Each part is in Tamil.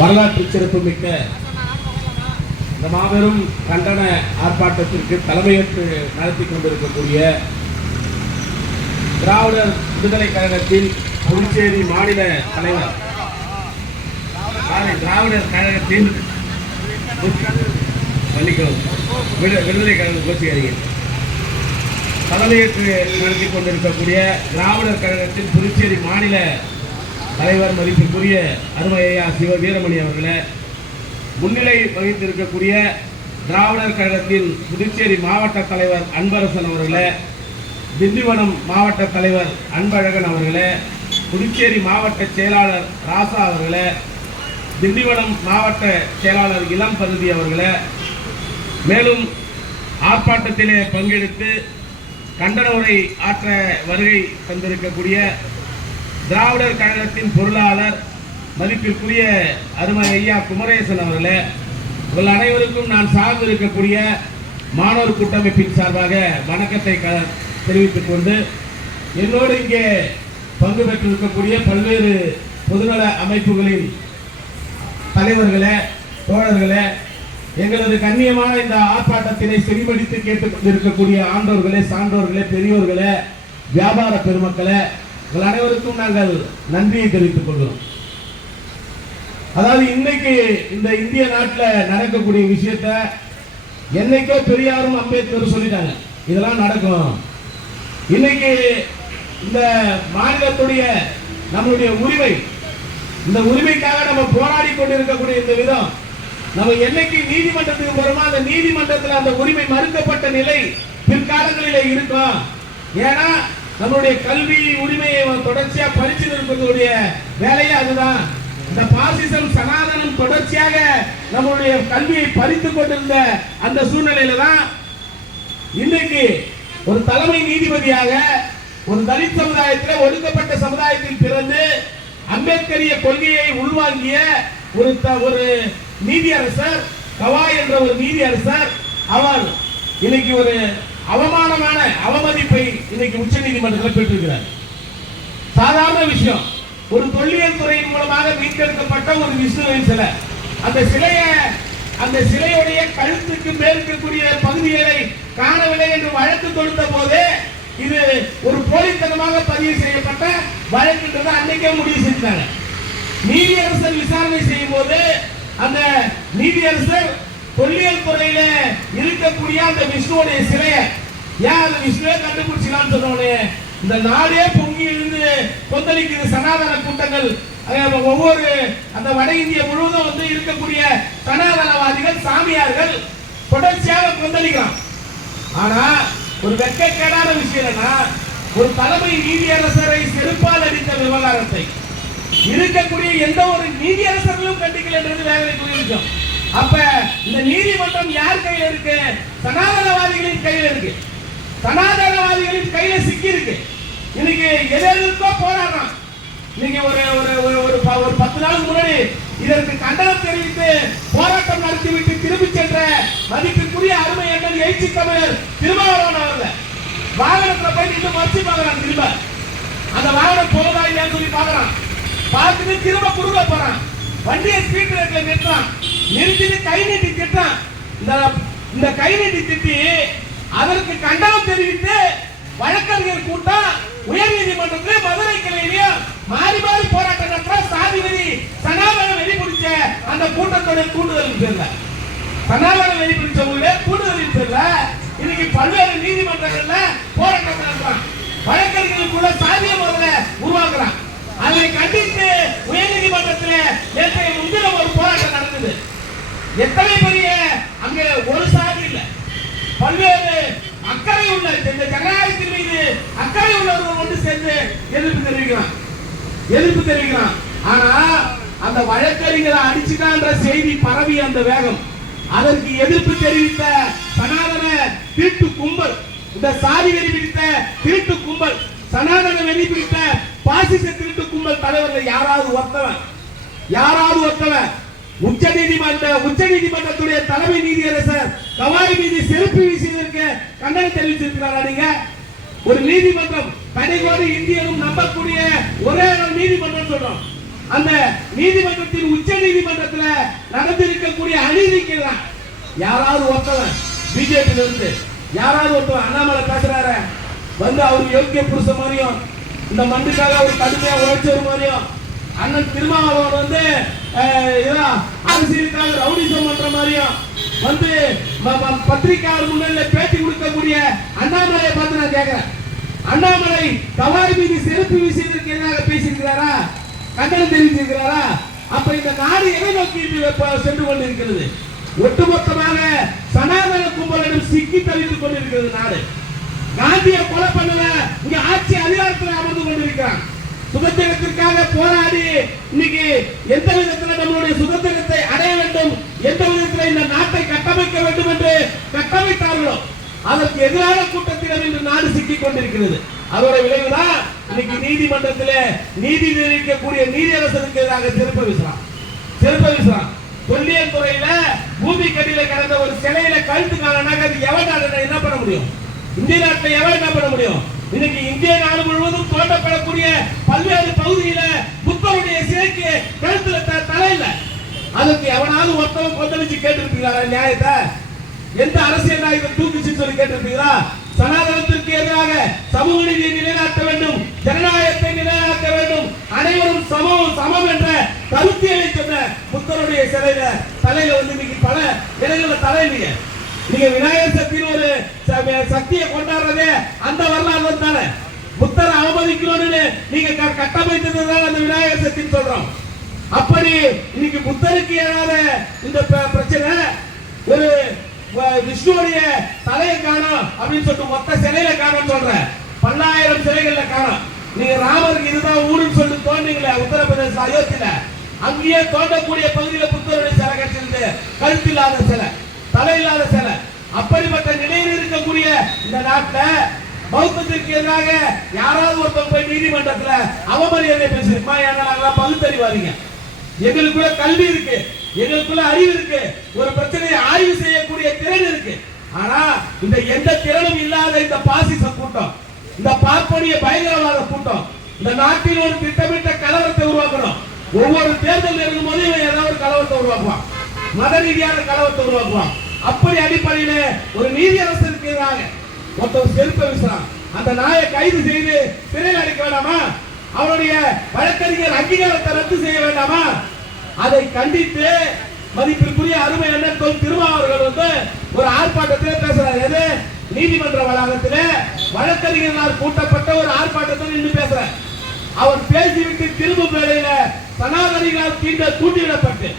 வரலாற்று சிறப்புமிக்க இந்த மாபெரும் கண்டன ஆர்ப்பாட்டத்திற்கு தலைமையேற்று நடத்தி கொண்டிருக்கக்கூடிய திராவிடர் விடுதலை கழகத்தின் புதுச்சேரி மாநில தலைவர், திராவிடர் கழகத்தின் விடுதலை கழக கோஷிகாரிகள் தலைமையேற்று நடத்தி கொண்டிருக்கக்கூடிய திராவிடர் கழகத்தின் புதுச்சேரி மாநில தலைவர் மதிப்பிற்குரிய அருமையா சிவ வீரமணி அவர்களே, முன்னிலை வகித்திருக்கக்கூடிய திராவிடர் கழகத்தின் புதுச்சேரி மாவட்ட தலைவர் அன்பரசன் அவர்களே, திண்டிவனம் மாவட்ட தலைவர் அன்பழகன் அவர்களே, புதுச்சேரி மாவட்ட செயலாளர் ராசா அவர்களே, திண்டிவனம் மாவட்ட செயலாளர் இளம் பருதி அவர்களே, மேலும் ஆர்ப்பாட்டத்திலே பங்கெடுத்து கண்டன உரை ஆற்ற வருகை தந்திருக்கக்கூடிய திராவிடர் கழகத்தின் பொருளாளர் மதிப்பிற்குரிய அருமை ஐயா குமரேசன் அவர்களே, உங்கள் அனைவருக்கும் நான் சார்ந்து இருக்கக்கூடிய மாணவர் கூட்டமைப்பின் சார்பாக வணக்கத்தை தெரிவித்துக் கொண்டு, என்னோடு இங்கே பங்கு பெற்றிருக்கக்கூடிய பல்வேறு பொதுநல அமைப்புகளின் தலைவர்களே, தோழர்களே, எங்களது கண்ணியமான இந்த ஆர்ப்பாட்டத்தினை செவிமடித்து கேட்டுக் கொண்டிருக்கக்கூடிய ஆண்டோர்களே, சான்றோர்களே, பெரியோர்களே, வியாபார பெருமக்களே, உங்கள் அனைவருக்கும் நாங்கள் நன்றியை தெரிவித்துக் கொள்கிறோம். அதாவது இன்னைக்கு இந்த இந்திய நாட்டில் நடக்கக்கூடிய விஷயத்த என்னைக்கோ பெரியாரும் அம்பேத்கரும் சொல்லிட்டாங்க, இதெல்லாம் நடக்கும். இன்னைக்கு இந்த மாநிலத்துடைய நம்மளுடைய உரிமை, இந்த உரிமைக்காக நம்ம போராடி கொண்டிருக்கக்கூடிய இந்த விதம், நம்ம என்னைக்கு நீதிமன்றத்துக்கு போறோமோ அந்த நீதிமன்றத்தில் அந்த உரிமை மறுக்கப்பட்ட நிலை பிற்காலங்களிலே இருக்கும். ஏன்னா நம்மளுடைய கல்வி உரிமையை தொடர்ச்சியா பறிச்சு நிற்பதனுடைய வேலையே அதுதான். இந்த பாசிசம் சனாதனம் தொடர்ச்சியாக நம்மளுடைய கல்வியை பறித்துக் கொண்டிருந்த அந்த சூழ்நிலையில தான் இன்னைக்கு ஒரு தலைமை நீதிபதியாக ஒரு தலித் சமுதாயத்தில் ஒடுக்கப்பட்ட சமுதாயத்தில் பிறந்து அம்பேத்கரிய கொள்கையை உள்வாங்கிய ஒரு நீதியரசர், கவாய் என்ற ஒரு நீதியரசர், அவர் இன்னைக்கு ஒரு அவமானமான அவமதிப்பை இன்னைக்கு உச்ச நீதிமன்றத்தில் பெற்றிருக்கிறார். சாதாரண விஷயம், ஒரு தொல்லியல் துறையின் மூலமாக மீட்டெடுக்கப்பட்ட ஒரு விஷ்ணுவின் சிலை, அந்த சிலையுடைய கழுத்துக்கு மேல் இருக்கக்கூடிய பகுதிகளை காணவில்லை என்று வழக்கு தொடுத்த போது இது ஒரு போலித்தனமாக பதிவு செய்யப்பட்ட வழக்குன்றது அன்னைக்கே முடிவு செஞ்சாங்க. நீதியரசர் விசாரணை செய்யும் போது அந்த நீதியரசர் தொல்லியல் துறையில இருக்கக்கூடிய அந்த விஷ்ணுடைய சிலையை ஏன் அந்த விஷ்ணுவே கண்டுபிடிச்சலான்னு சொன்னோடனே இந்த நாடே பொங்கி இருந்து கொந்தளிக்குது. சனாதன கூட்டங்கள் ஒவ்வொரு அந்த வட இந்திய முழுவதும் இருக்கக்கூடிய சனாதனவாதிகள், சாமியார்கள் தொடர்ச்சியாக கொந்தளிக்கிறான். ஆனா ஒரு வெட்கக்கேடான விஷயம் என்னன்னா, ஒரு தலைமை நீதியரசரை செருப்பால் அடித்த விவகாரத்தை இருக்கக்கூடிய எந்த ஒரு நீதியரசர்களும் கண்டிக்கல என்றது வேதனைக்குரிய விஷயம். அப்ப இந்த நீதிமன்றம் யார் கையில இருக்கு? சனாதனவாதிகளின் கையில இருக்கு. சனாதனவாதிகளின் கையில சிக்கி இருக்கு. இன்னைக்கு எதற்கோ போராடுறான். இன்னைக்கு ஒரு 10 நாள் முன்னாடி இதற்கு கண்டனம் தெரிவித்து போராட்டம் நடத்திவிட்டு திரும்பி சென்ற மதிப்பிற்குரிய அருமை எண்ணல் எழுச்சி தமிழர் திருமாவளவன் அவர்கள் வாகனத்துல போய் நின்று மறைச்சு பார்க்கறான். திரும்ப அந்த வாகனம் போதா இல்லையான்னு சொல்லி பார்க்கறான். பார்த்துட்டு திரும்ப குறுக்க போறான். வண்டியை ஸ்பீட் பிரேக்ல நிறுத்தான். நிறுத்திட்டு கை நீட்டி திட்டான். இந்த கை நீட்டி திட்டி அதற்கு கண்டனம் தெரிவித்து வழக்கறிஞர் கூட்டம் உயர் நீதிமன்றத்தில் மதுரை கிளையிலையும் மாறி மாறி போராட்டம் நடத்த சாதிவெறி சனாதன வெறி பிடிச்ச அந்த கூட்டத்தோட கூடுதலின் பேர்ல, சனாதன வெறி பிடிச்சவங்களே கூடுதலின் பேர்ல இன்னைக்கு பல்வேறு நீதிமன்றங்கள்ல போராட்டம் நடத்துறான். வழக்கறிஞர்களுக்குள்ள சாதிய முதல்ல உருவாக்குறான். அதை கண்டித்து உயர் நீதிமன்றத்தில் நேற்றைய முன்தினம் ஒரு போராட்டம் நடந்தது. எத்தனை பெரிய அங்கே ஒரு சாதி இல்லை, பல்வேறு அக்கறை உள்ள இந்த ஜனநாயகத்தின் மீது அக்கறை உள்ளவர்கள் ஒன்று சேர்ந்து எதிர்ப்பு தெரிவிக்கிறான். ஆனா அந்த வழக்கறிஞரை அடிச்சுட்டான்ற செய்தி பரவி அந்த வேகம், அதற்கு எதிர்ப்பு தெரிவித்த சனாதன திருட்டு கும்பல், இந்த சாதி வெறி பிடித்த திருட்டு கும்பல், சனாதன வெறி பிடித்த பாசிச திருட்டு கும்பல் தலைவர்கள் யாராவது ஒருத்தவன் உச்ச நீதிமன்றத்துடைய தலைமை நீதியரசர் கவாய் மீது செருப்பு வீசியதற்கு கண்டனம் தெரிவித்திருக்கிறாரா? நீங்க ஒரு நீதிமன்றம் கடைகோடி இந்தியனும் நம்பக்கூடிய ஒரே நீதிமன்றம் சொல்றோம். அந்த நீதிமன்றத்தின் உச்ச நீதிமன்றத்தில் நடந்திருக்கக்கூடிய அநீதிக்கு யாராவது ஒருத்தவன் பிஜேபியில இருந்து யாராவது ஒருத்தவன் அண்ணாமலை பேசுறாரு வந்து அவருக்கு யோக்கிய புருஷ மாதிரியும் இந்த மண்ணுக்காக அவர் கடுமையா உழைச்சவர் மாதிரியும் அண்ணன் திருமாவளவன் வந்து அரசியலுக்காக ரவுடிசம் பண்ற மாதிரியும் வந்து பத்திரிகையாளர் முன்னிலை பேட்டி கொடுக்கக்கூடிய அண்ணாமலையை பார்த்து நான் கேட்கிறேன். அண்ணாமலை கவாய் மீது செருப்பு வீசியதற்கு எதிராக பேசியிருக்கிறாரா, கண்டனம் தெரிவித்திருக்கிறாரா? அப்ப இந்த நாடு எதை நோக்கி சென்று கொண்டிருக்கிறது? ஒட்டுமொத்தமாக சனாதன கும்பலிடம் சிக்கி தவித்துக் கொண்டிருக்கிறது நாடு. காந்தியை கொலை பண்ணல, இங்க ஆட்சி அதிகாரத்தில் அமர்ந்து கொண்டிருக்கிறான். சுதந்திரத்திற்காக போராடி இன்னைக்கு எந்த விதத்தில் நம்மளுடைய சுதந்திரத்தை அடைய வேண்டும், எந்த விதத்தில் இந்த நாட்டை கட்டமைக்க வேண்டும் என்று கட்டமைத்தார்களோ அதற்கு எதிரான கூட்டத்திடம் இன்று நாடு சிக்கிக் கொண்டிருக்கிறது. அதோட விளைவுதான் இன்னைக்கு நீதிமன்றத்தில் நீதி நிர்ணயிக்கக்கூடிய நீதியரசருக்கு எதிராக செருப்பு வீசுறான். தொல்லியல் துறையில பூமி கடியில கடந்த ஒரு சிலையில கழுத்துக்கான அது எவன் என்ன பண்ண முடியும்? இந்திய நாட்டில் எவன் என்ன பண்ண முடியும்? இன்னைக்கு இந்திய நாடு முழுவதும் தோண்டப்படக்கூடிய பல்வேறு பகுதியில புத்தருடைய சிலைக்கு கழுத்துல தலை இல்ல. அதுக்கு எவனாவது ஒருத்தவன் கொந்தளிச்சு கேட்டிருப்பீங்களா நியாயத்தை? எந்த அரசியல் நாயகன் தூக்கிச்சு சொல்லி கேட்டிருப்பீங்களா? சனாதனத்திற்கு எதிராக சமூக நீதியை நிலைநாட்ட வேண்டும், ஜனநாயகத்தை நிலைநாட்ட வேண்டும், அனைவரும் சமம் என்ற கருத்தியலை சொன்ன புத்தருடைய சிலையில தலையில வந்து இன்னைக்கு பல இடங்கள்ல தலையில நீங்க விநாயகர் சக்தியின் ஒரு சக்தியை கொண்டாடுறதே அந்த வரலாறு தானே. புத்தரை அவமதிக்கணும்னு நீங்க கட்டமைத்ததுதான் அந்த விநாயகர் சக்தின்னு சொல்றோம். அப்படி இன்னைக்கு புத்தருக்கு ஏதாவது இந்த பிரச்சனை ஒரு விஷ்ணுடைய தலையை காணும் அப்படின்னு சொல்லிட்டு மொத்த சிலையில காணும் சொல்ற, பல்லாயிரம் சிலைகள்ல காணும். நீங்க ராமருக்கு இதுதான் ஊருன்னு சொல்லிட்டு தோன்றீங்களே உத்தரப்பிரதேச அயோத்தியில, அங்கேயே தோண்டக்கூடிய பகுதியில புத்தருடைய சிலை கிடைச்சிருந்து கழுத்து இல்லாத சிலை, தலை இல்லாத சிலை. அப்படிப்பட்ட நிலையில் இருக்கக்கூடிய இந்த நாட்டில் பௌத்தத்திற்கு எதிராக யாராவது ஒருத்தர் போய் நீதிமன்றத்துல அவமரியாதை பேசுமா? ஏன்னா பகுத்தறிவாதீங்க, எங்களுக்குள்ள கல்வி இருக்கு, எங்களுக்குள்ள அறிவு இருக்கு, ஒரு பிரச்சனையை ஆய்வு செய்யக்கூடிய திறன் இருக்கு. ஆனா இந்த எந்த திறனும் இல்லாத இந்த பாசிச கூட்டம், இந்த பார்ப்பனிய பயங்கரவாத கூட்டம் இந்த நாட்டில் ஒரு திட்டமிட்ட கலவரத்தை உருவாக்கணும். ஒவ்வொரு தேர்தல் இருக்கும் போது ஏதாவது ஒரு கலவரத்தை உருவாக்குவான், மத ரீதியான கலவரத்தை உருவாக்குவான். அப்படி அடிப்படையில ஒரு நீதியரசருக்கு எதிராக ஒருத்தர் செருப்பை வீசுறான், அந்த நாயை கைது செய்து சிறையில் அடைக்க வேண்டாமா? அவருடைய வழக்கறிஞர் அங்கீகாரத்தை ரத்து செய்ய வேண்டாமா? அதை கண்டித்து மதிப்பிற்குரிய அருமை அண்ணன் திருமாவர்கள் வந்து ஒரு ஆர்ப்பாட்டத்தில் பேசுறாரு. எது? நீதிமன்ற வளாகத்தில் வழக்கறிஞர்களால் கூட்டப்பட்ட ஒரு ஆர்ப்பாட்டத்தில் நின்று பேசுறார். அவர் பேசிவிட்டு திரும்பும் வேளையில சனாதனிகளால் தூண்டிவிடப்பட்டு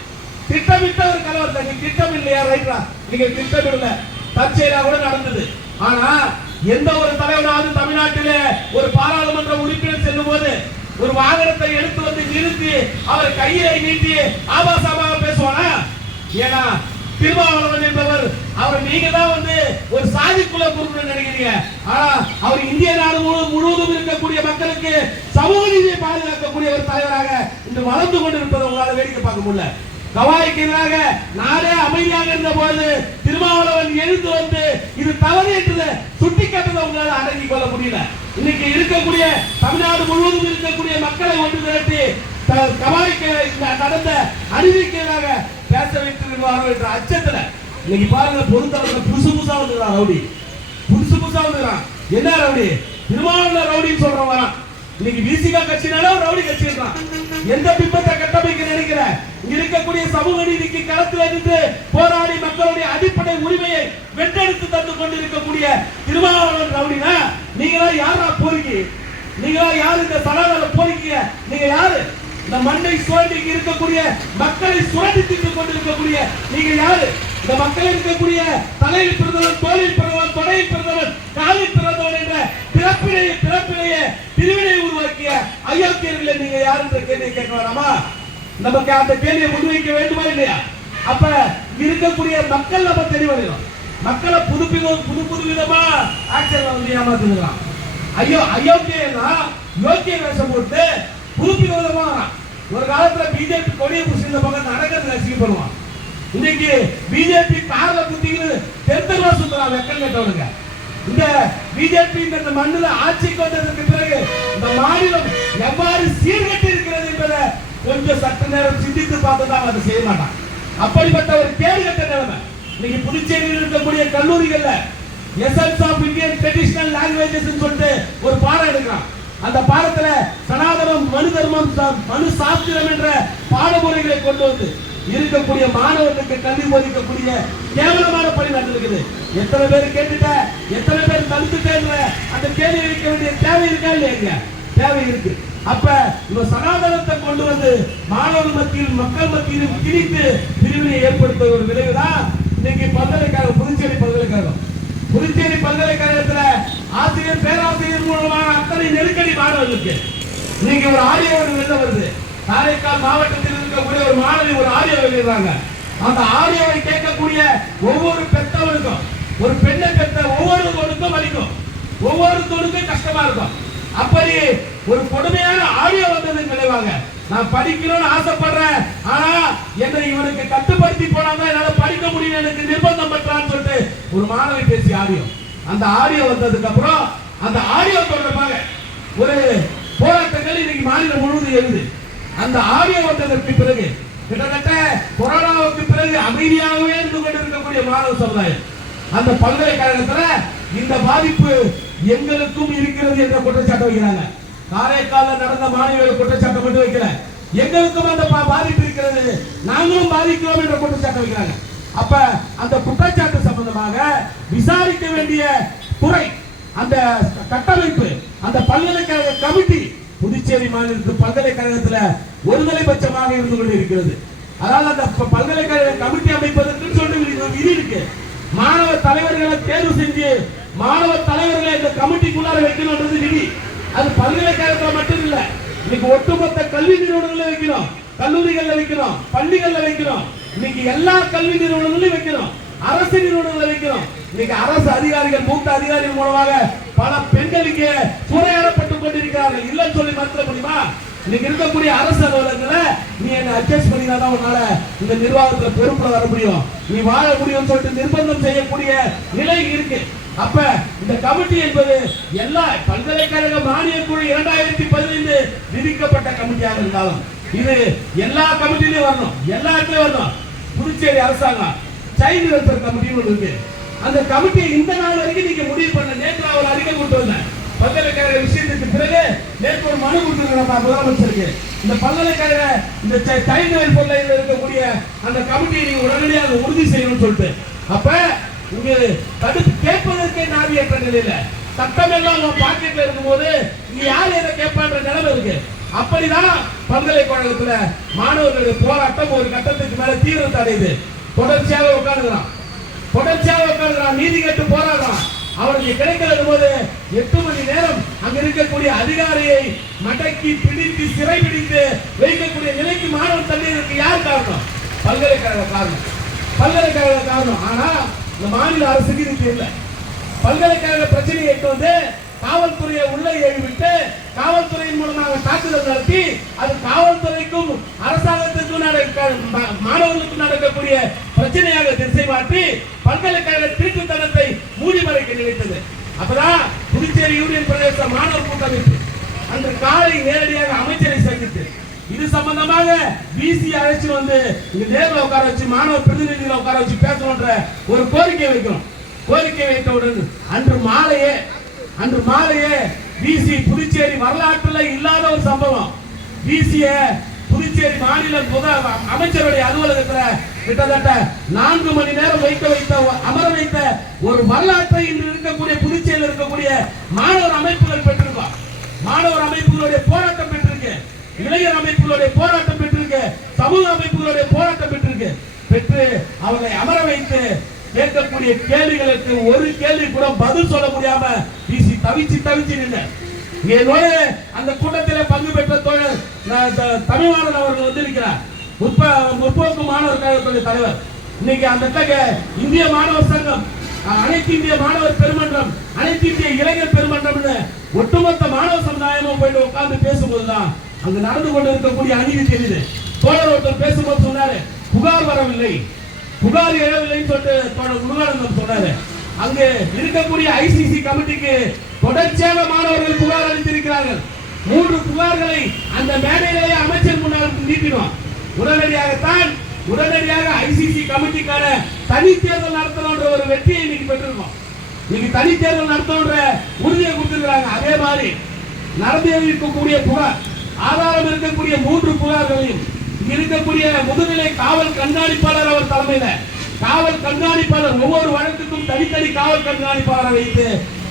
திட்டமிட்ட ஒரு கலவரத்தை, திட்டம் இல்லையா? ரைட்டா, நீங்க திட்டமிடல, தற்செயலா கூட நடந்தது. ஆனா எந்த ஒரு தலைவராவது தமிழ்நாட்டிலே ஒரு பாராளுமன்ற உறுப்பினர் செல்லும் போது ஒரு வாகனத்தை எடுத்து வந்து நிறுத்தி அவர் கையை நீட்டி ஆபாசமாக பேசுவானா? ஏன்னா திருமாவளவன் என்பவர், அவர் நீங்க தான் வந்து ஒரு சாதிக்குள்ள பொறுப்பு நினைக்கிறீங்க. ஆனா அவர் இந்திய நாடு முழுவதும் இருக்கக்கூடிய மக்களுக்கு சமூக நீதியை பாதுகாக்கக்கூடிய ஒரு தலைவராக இன்று வளர்ந்து கொண்டிருப்பதை உங்களால வேடிக்கை பார்க்க முடியல. கவாய்க்கு எதிராக நாடே அமைதியாக இருந்த போது திருமாவளவன் எழுந்து வந்து இது தவறு என்று சுட்டிக்காட்டுவதை உங்களால் அடங்கிக் கொள்ள முடியல. இன்னைக்கு இருக்கக்கூடிய தமிழ்நாடு முழுவதும் இருக்கக்கூடிய மக்களை ஒன்று திரட்டி கவாய்க்கு நடந்த அநீதிக்கு எதிராக பேச வைத்திருக்கிறார்கள் என்ற அச்சத்துல இன்னைக்கு பாருங்க, பொருத்தவர்கள் புதுசா வந்துக்கிறான் ரவுடி, புதுசா வந்துக்கிறான். என்ன ரவுடி? திருமாவளவன் ரவுடின்னு சொல்றவன். இன்னைக்கு விசிகா கட்சினாலும் ரவுடி கட்சி இருக்கான். எந்த பிம்பத்தை கட்டமைக்க நினைக்கிற? இங்க இருக்கக்கூடிய சமூக நீதிக்கு களத்தில் இருந்து போராடி மக்களுடைய அடிப்படை உரிமையை வென்றெடுத்து தந்து கொண்டிருக்கக்கூடிய திருமாவளவன் ரவுடினா நீங்களா யாரா போறீங்க? நீங்களா யாரு இந்த சனாதன போறீங்க? நீங்க யாரு? இந்த மண்ணை சுரண்டி இருக்கக்கூடிய மக்களை சுரண்டி தின்று கொண்டிருக்கக்கூடிய நீங்க யாரு? இந்த மக்கள் இருக்கக்கூடிய தலையில் பிறந்தவன், தோளில் பிறந்தவன், தொடையில் பிறந்தவன், காலில் பிறந்தவன் என்ற பிறப்பிலேயே பிரிவினை உருவாக்கிய அயோக்கியர்களை நீங்க யாரு என்ற கேள்வியை கேட்க வேணாமா? நமக்கு அந்த கேள்வியை முன்வைக்க வேண்டுமா இல்லையா? அப்ப இருக்கக்கூடிய மக்கள் நம்ம தெளிவடையும். மக்களை புது விதமா ஆக்சன்ல வந்து ஏமாத்துகிறான். அயோக்கியெல்லாம் யோக்கிய வேஷம் போட்டு புது விதமா ஒரு காலத்துல பிஜேபி கொடியை புடிச்சு இந்த பக்கம் நடக்கிறது ரசிக்கப்படுவான். இன்னைக்கு பிஜேபி கார்ல குத்திக்கு தெருத்தெருவா சுத்துறான் வெக்கம் கேட்டவனுங்க. இந்த பிஜேபி இந்த மண்ணில் ஆட்சிக்கு வந்ததற்கு பிறகு இந்த மாநிலம் எவ்வாறு சீர்கட்டு இருக்கிறது என்பதை கொஞ்சம் சற்று நேரம் சிந்தித்து பார்த்துதான் அதை செய்ய மாட்டான். அப்படிப்பட்ட ஒரு கேடுகட்ட நிலைமை இன்னைக்கு புதுச்சேரியில் இருக்கக்கூடிய கல்லூரிகள்ல essence of Indian traditional languages சொல்லிட்டு ஒரு பாடம் எடுக்கிறான். அந்த பாடத்துல சனாதனம், மனு தர்மம், மனு சாஸ்திரம் என்ற பாடமுறைகளை கொண்டு வந்து இருக்கக்கூடிய மாணவர்களுக்கு கல்வி போதிக்கக்கூடிய கேவலமான பணி நடந்திருக்குது. எத்தனை பேர் கேட்டுட்ட, எத்தனை பேர் தடுத்துட்டேன்ற அந்த கேள்வி வைக்க வேண்டிய தேவை இருக்கா இல்லையா? தேவை இருக்கு. அப்ப இவன் சனாதனத்தை கொண்டு வந்து மாணவர் மத்தியில், மக்கள் மத்தியிலும் திணித்து பிரிவினை ஏற்படுத்த ஒரு விளைவுதான் இன்னைக்கு பல்கலைக்கழகம், புதுச்சேரி பல்கலைக்கழகம். புதுச்சேரி பல்கலைக்கழகத்துல ஆசிரியர், பேராசிரியர் மூலமான அத்தனை நெருக்கடி மாணவர்களுக்கு. இன்னைக்கு ஒரு ஆடியோ வெளில வருது. காரைக்கால் மாவட்டத்தில் இருக்கக்கூடிய ஒரு மாணவி ஒரு ஆடியோ வெளியிடுறாங்க. அந்த ஆடியோவை கேட்கக்கூடிய ஒவ்வொரு பெற்றவனுக்கும், ஒரு பெண்ணை பெற்ற ஒவ்வொருவருக்கும் வலிக்கும், ஒவ்வொருத்தருக்கும் கஷ்டமா இருக்கும். அப்படி ஒரு கொடுமையான ஆடியோ வந்தது விளைவாக நான் படிக்கணும்னு ஆசைப்படுறேன், ஆனா என்னை இவனுக்கு கட்டுப்படுத்தி போனாங்க, என்னால படிக்க முடியும், எனக்கு நிர்பந்தம் பண்றான்னு சொல்லிட்டு ஒரு மாணவி பேசிய ஆடியோ. அந்த ஆடியோ வந்ததுக்கு அப்புறம் அந்த ஆடியோ தொடர்பாக ஒரு போராட்டங்கள் இன்னைக்கு மாநிலம் முழுவதும் எழுது. அந்த ஆடியோ வந்ததற்கு பிறகு கிட்டத்தட்ட கொரோனாவுக்கு பிறகு அமைதியாகவே இருந்து கொண்டிருக்கக்கூடிய மாணவ சமுதாயம் அந்த பல்கலைக்கழகத்துல இந்த பாதிப்பு எங்களுக்கும் இருக்கிறது என்ற குற்றச்சாட்டு வைக்கிறாங்க. காரைக்காலில் நடந்த மாணவிகள் குற்றச்சாட்டு மட்டும் வைக்கல, எங்களுக்கும் அந்த பாதிப்பு இருக்கிறது, நாங்களும் பாதிக்கிறோம் என்ற குற்றச்சாட்டு வைக்கிறாங்க. அப்ப அந்த குற்றச்சாட்டு சம்பந்தமாக விசாரிக்க வேண்டிய துறை, அந்த கட்டமைப்பு, அந்த பல்கலைக்கழக கமிட்டி புதுச்சேரி மாநிலத்து பல்கலைக்கழகத்துல ஒருதலை பட்சமாக இருந்து கொண்டிருக்கிறது. அதாவது அந்த பல்கலைக்கழக கமிட்டி அமைப்பதற்கு சொல்லி விதி இருக்கு. மாணவ தலைவர்களை தேர்வு செஞ்சு மாணவ தலைவர்களை இந்த கமிட்டிக்குள்ளார வைக்கணும்ன்றது விதி. அது பல்கலைக்கழகத்துல மட்டும் இல்ல, இன்னைக்கு ஒட்டுமொத்த கல்வி நிறுவனங்களை வைக்கணும், கல்லூரிகள்ல வைக்கணும், பள்ளிகள்ல வைக்கணும், இன்னைக்கு எல்லா கல்வி நிறுவனங்களையும் வைக்கணும், அரசு நிறுவனங்களை வைக்கணும். இன்னைக்கு அரசு அதிகாரிகள், மூத்த அதிகாரிகள் மூலமாக பல பெண்களுக்கு சூறையாடப்பட்டுக் கொண்டிருக்கிறார்கள். இல்லைன்னு சொல்லி மறுத்த முடியுமா? இன்னைக்கு இருக்கக்கூடிய அரசு அலுவலகங்களை நீ என்ன அட்ஜஸ்ட் பண்ணினாதான் உன்னால இந்த நிர்வாகத்துல பொறுப்புல வர முடியும், நீ வாழ முடியும் சொல்லிட்டு நிர்பந்தம் செய்யக்கூடிய நிலை இருக்கு. அப்ப இந்த கமிட்டி என்பது எல்லா பல்கலைக்கழக மானிய குழு 2015 விதிக்கப்பட்ட கமிட்டியாக இருந்தாலும் இது எல்லா கமிட்டிலையும் வரணும், எல்லா இடத்துலயும் வரணும். புதுச்சேரி அரசாங்கம் சைல்டு வெல்ஃபேர் கமிட்டின்னு இருக்கு. அந்த கமிட்டியை இந்த நாள் வரைக்கும் நீங்க முடிவு பண்ண. நேற்று அவர் அறிக்கை கொண்டு வந்தேன் பல்கலைக்கழக விஷயத்துக்கு பிறகு. நேற்று ஒரு மனு கொடுத்துருக்க முதலமைச்சருக்கு, இந்த பல்கலைக்கழக இந்த சைல்டு வெல்ஃபேர்ல இருக்கக்கூடிய அந்த கமிட்டியை நீங்க உடனடியாக உறுதி செய்யணும்னு சொல்லிட்டு. அப்ப இங்க தடுத்து கேட்பதற்கே நாவியற்ற நிலையில சட்டம் எல்லாம் பாக்கெட்ல இருக்கும்போது இங்க யார் எதை கேட்பான்ற நிலைமை இருக்கு. அப்படிதான் பல்கலைக்கழகத்துல மாணவர்களுடைய போராட்டம் ஒரு கட்டத்துக்கு மேல தீவிரத்தை அடையுது. தொடர்ச்சியாக உட்காந்துக்கிறான், நீதி கேட்டு போராடுறான். அவனுக்கு கிடைக்கிற போது 8 மணி நேரம் அங்க இருக்கக்கூடிய அதிகாரியை மடக்கி பிடித்து சிறை பிடித்து வைக்கக்கூடிய நிலைக்கு மாணவன் தண்ணீருக்கு யார் காரணம்? பல்கலைக்கழக காரணம். ஆனா இந்த மாநில அரசுக்கு இது தெரியல. பல்கலைக்கழக பிரச்சனையை எட்டு வந்து காவல்துறையை உள்ளே எழுவிட்டு காவல்துறையின் மூலமாக தாக்குதல் நடத்தி அது காவல்துறைக்கும் அரசாங்கத்திற்கும் மாணவர்களுக்கும் நடக்கக்கூடிய பிரச்சனையாக திசை மாற்றி பல்கலைக்கழக திருட்டுத்தனத்தை மூடி மறைக்க நினைத்தது. அப்பதான் புதுச்சேரி யூனியன் பிரதேச மாணவர் கூட்டமைப்பு அன்று காலை நேரடியாக அமைச்சரை சந்தித்து இது சம்பந்தமாக பிசி அழைச்சு வந்து இங்க நேரில் உட்கார வச்சு மாணவர் பிரதிநிதிகளை உட்கார வச்சு பேசணும்ன்ற ஒரு கோரிக்கை வைக்கிறோம். கோரிக்கை வைத்தவுடன் அன்று மாலையே பிசி புதுச்சேரி வரலாற்றில் இல்லாத ஒரு சம்பவம். பிசிய புதுச்சேரி மாநில அமைச்சருடைய அலுவலகத்தில் கிட்டத்தட்ட 4 மணி நேரம் அமர வைத்த ஒரு வரலாற்றை இன்று இருக்கக்கூடிய புதுச்சேரியில் இருக்கக்கூடிய மாணவர் அமைப்புகள் பெற்றிருக்கோம். மாணவர் அமைப்புகளுடைய போராட்டம் பெற்றிருக்கு, இளைஞர் அமைப்புகளுடைய போராட்டம் பெற்றிருக்கு, சமூக அமைப்புகளுடைய போராட்டம் பெற்று அவர்களை அமர வைத்து கேட்கக்கூடிய கேள்விகளுக்கு ஒரு கேள்வி கூட பதில் சொல்ல முடியாம பிசி தவிச்சு நின்ற அந்த கூட்டத்தில் பங்கு பெற்ற தோழர் தமிழ்வாணன் அவர்கள் வந்திருக்கிறார். முற்போக்கு மாணவர் கழகத்துடைய தலைவர். இன்னைக்கு அந்த இந்திய மாணவர் சங்கம், அனைத்து இந்திய மாணவர் பெருமன்றம், அனைத்து இந்திய இளைஞர் பெருமன்றம் ஒட்டுமொத்த மாணவ சமுதாயமும் போயிட்டு உட்கார்ந்து பேசும்போதுதான் அங்கு நடந்து கொண்டு இருக்கக்கூடிய அநீதி தெரியுது. தோழர் ஒருத்தர் பேசும்போது சொன்னாரு, புகார் வரவில்லை, புகார் எழவில்லைன்னு சொல்லிட்டு தோழர் முருகானந்தம் சொன்னாரு. அங்கு இருக்கக்கூடிய ஐசிசி கமிட்டிக்கு தொடர்ச்சியாக மாணவர்கள் புகார் அளித்திருக்கிறார்கள். 3 புகார்களை அந்த மேடையிலேயே அமைச்சர் முன்னால் நிறுத்திடும். உடனடியாக ஐசிசி கமிட்டிக்கான தனி தேர்தல் நடத்தணும்ன்ற ஒரு வெற்றியை இன்னைக்கு பெற்றிருக்கோம். இன்னைக்கு தனி தேர்தல் நடத்தணும்ன்ற உறுதியை கொடுத்திருக்கிறாங்க. அதே மாதிரி நடந்து இருக்கக்கூடிய புகார், ஆதாரம் இருக்கக்கூடிய 3 புகார்களையும் இருக்கக்கூடிய முதுநிலை காவல் கண்காணிப்பாளர் அவர் தலைமையில காவல் கண்காணிப்பாளர் ஒவ்வொரு வழக்குக்கும் தனித்தனி காவல் கண்காணிப்பாளரை வைத்து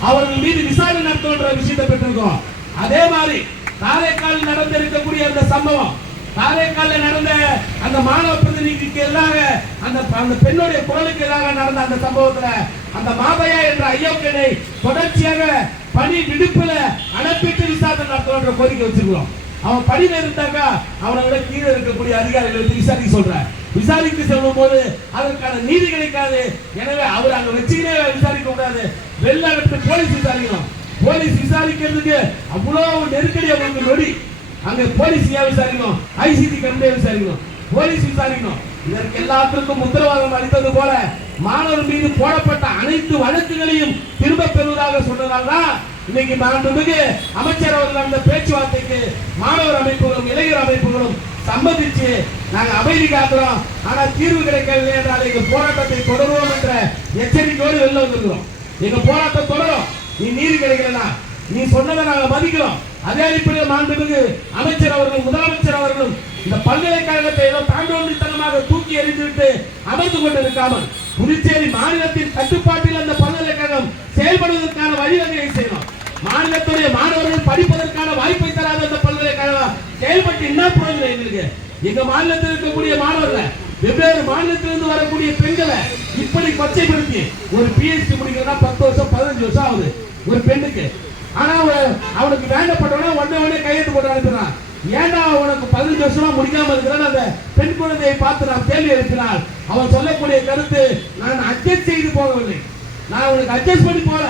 அவர்கள் மீது விசாரணை நடத்துகின்ற விஷயத்தை பெற்றிருக்கோம். அதே மாதிரி காரைக்காலில் நடந்திருக்கக்கூடிய அந்த சம்பவம், காரைக்காலில் நடந்த அந்த மாணவ பிரதிநிதிக்கு எதிராக அந்த பெண்ணுடைய குரலுக்கு எதிராக நடந்த அந்த சம்பவத்துல அந்த மாதையா என்ற ஐயோக்கனை தொடர்ச்சியாக பணி விடுப்புல அனுப்பிட்டு விசாரணை நடத்தணும்ன்ற கோரிக்கை வச்சிருக்கிறோம். அவன் பணியில இருந்தாக்கா அவனை விட கீழே இருக்கக்கூடிய அதிகாரிகள் வந்து விசாரிக்க சொல்ற, விசாரிக்க சொல்லும் போது அதற்கான நீதி கிடைக்காது. எனவே அவர் அங்க வச்சுக்கிட்டே விசாரிக்க கூடாது, வெளில அனுப்பி போலீஸ் விசாரிக்கணும். போலீஸ் விசாரிக்கிறதுக்கு அவ்வளவு நெருக்கடி அவங்களுக்கு நொடி. அங்க போலீஸ் விசாரிக்கணும், ஐசிசி கமிட்டியை விசாரிக்கணும், போலீஸ் விசாரிக்கணும். இதற்கு எல்லாத்திற்கும் உத்தரவாதம் அளித்தது போல மாணவர் மீது போடப்பட்ட அனைத்து வழக்குகளையும் திரும்ப பெறுவதாக சொன்னதால்தான் இன்னைக்கு மாண்புமிகு அமைச்சர் அவர்கள் அந்த பேச்சுவார்த்தைக்கு மாணவர் அமைப்புகளும் இளைஞர் அமைப்புகளும் சம்மதிச்சு நாங்க அமைதி காக்கிறோம். ஆனா தீர்வு கிடைக்கவில்லை என்றால் எங்க போராட்டத்தை தொடருவோம் என்ற எச்சரிக்கையோடு வெளில வந்திருக்கிறோம். எங்க போராட்டம் தொடரும். நீ நீதி கிடைக்கலனா நீ சொன்னதை நாங்க மதிக்கிறோம். அதே அடிப்படையில் மாண்புமிகு அமைச்சர் அவர்களும் முதலமைச்சர் அவர்களும் இந்த பல்கலைக்கழகத்தை ஏதோ தாண்டோண்டித்தனமாக தூக்கி எறிந்துவிட்டு அமர்ந்து கொண்டிருக்காமல் புதுச்சேரி மாநிலத்தின் கட்டுப்பாட்டில் அந்த பல்கலைக்கழகம் செயல்படுவதற்கான வழிவகையை செய்யணும். மாநிலத்துடைய மாணவர்கள் படிப்பதற்கான வாய்ப்பை தராத அந்த பல்கலைக்கழகம் செயல்பட்டு என்ன பிரயோஜனம் எங்களுக்கு? எங்க மாநிலத்தில் இருக்கக்கூடிய மாணவர்கள், வெவ்வேறு மாநிலத்திலிருந்து வரக்கூடிய பெண்களை இப்படி கொச்சைப்படுத்தி ஒரு பிஹெச்டி முடிக்கிறதா 10 வருஷம் 15 வருஷம் ஆகுது ஒரு பெண்ணுக்கு. ஆனா அவனுக்கு வேண்டப்பட்டவன உடனே கையெழுத்து போட்டு அனுப்பினான். ஏன்னா அவனுக்கு 15 வருஷமா முடிக்காம இருக்கிறான். அந்த பெண் குழந்தையை பார்த்து நாம் கேள்வி எழுப்பினால் அவன் சொல்லக்கூடிய கருத்து, நான் அட்ஜஸ்ட் செய்து போகவில்லை, நான் அவனுக்கு அட்ஜஸ்ட் பண்ணி போல.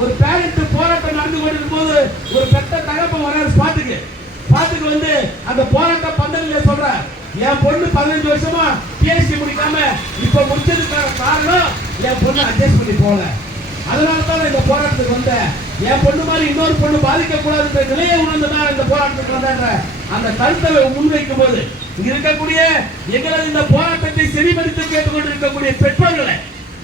ஒரு பேரண்ட் போராட்டம் நடந்து கொண்டிருக்கும் போது ஒரு பெத்த தகப்பன் வர ஸ்பாட்டுக்கு வந்து அந்த போராட்ட பந்தலில் சொல்ற, என் பொண்ணு 15 வருஷமா பிஹெச்டி முடிக்காம இப்ப முடிச்சதுக்கான காரணம் என் பொண்ணு அட்ஜஸ்ட் பண்ணி போல, அதனாலதான் இந்த போராட்டத்துக்கு வந்த, என் பொண்ணு மாதிரி இன்னொரு பொண்ணு பாதிக்க கூடாது நிலையை உணர்ந்துதான் இந்த போராட்டத்துக்கு வந்த அந்த கருத்தை முன்வைக்கும் போது இங்க இருக்கக்கூடிய எங்களது இந்த போராட்டத்தை செவிமடுத்து கேட்டுக்கொண்டிருக்கக்கூடிய பெற்றோர்களை,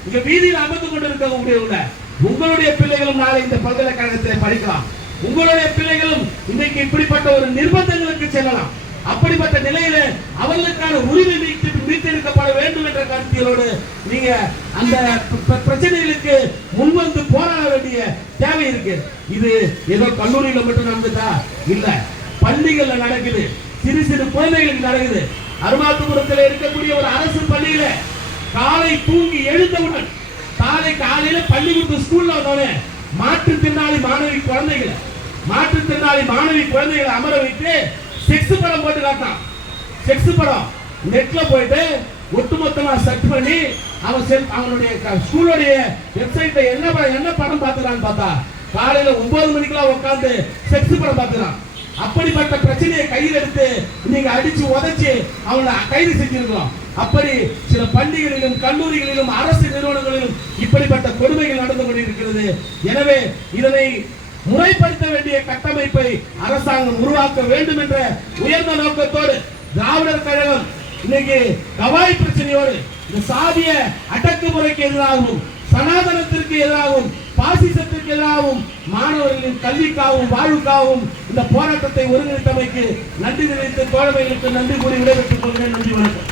இங்க வீதியில் அமர்ந்து கொண்டிருக்கக்கூடிய உங்களுடைய பிள்ளைகளும் நாளை இந்த பல்கலைக்கழகத்தில் படிக்கலாம். உங்களுடைய பிள்ளைகளும் இன்னைக்கு இப்படிப்பட்ட ஒரு நிர்பந்தங்களுக்கு செல்லலாம். அப்படிப்பட்ட நிலையில அவர்களுக்கான உரிமை மீட்டெடுக்கப்பட வேண்டும் என்ற கருத்தியலோடு நீங்க அந்த பிரச்சனைகளுக்கு முன்வந்து போராட வேண்டிய தேவை இருக்கு. இது ஏதோ கல்லூரியில மட்டும் நடந்துட்டா இல்ல, பள்ளிகள்ல நடக்குது, சிறு சிறு குழந்தைகளுக்கு நடக்குது. அருமாத்துபுரத்தில் இருக்கக்கூடிய ஒரு அரசு பள்ளியில காலை தூங்கி எழுந்தவுடன் காலையில பள்ளிக்கூட ஸ்கூல்ல வந்தோடனே மாற்றுத்திறனாளி மாணவி குழந்தைகளை அமர வைத்து செக்ஸ் படம் போட்டு காட்டான். செக்ஸ் படம் நெட்ல போயிட்டு ஒட்டுமொத்தமா சர்ச் பண்ணி அவனுடைய ஸ்கூலுடைய வெப்சைட்ல என்ன படம் பார்த்துறான்னு பார்த்தா காலையில 9 மணிக்கெல்லாம் உட்காந்து செக்ஸ் படம் பார்த்துறான். அப்படிப்பட்ட பிரச்சனையை கையில் எடுத்து நீங்க அடிச்சு உதைச்சு அவங்களை கைது செஞ்சிருக்கிறோம். அப்படி சில பள்ளிகளிலும் கல்லூரிகளிலும் அரசு நிறுவனங்களிலும் இப்படிப்பட்ட கொடுமைகள் நடந்து கொண்டிருக்கிறது. எனவே இதனை முறைப்படுத்த வேண்டிய கட்டமைப்பை அரசாங்கம் உருவாக்க வேண்டும் என்ற உயர்ந்த நோக்கத்தோடு திராவிடர் கழகம் இன்னைக்கு கவாய் பிரச்சனையோடு இந்த சாதிய அடக்குமுறைக்கு எதிராகவும் சனாதனத்திற்கு எதிராகவும் பாசிசத்திற்கு எதிராகவும் மாணவர்களின் கல்விக்காகவும் வாழ்வுக்காகவும் இந்த போராட்டத்தை ஒருங்கிணைத்தமைக்கு நன்றி தெரிவித்து தோழமைகளுக்கு நன்றி கூறி விடைபெற்றுக் கொள்கிறேன். நன்றி, வணக்கம்.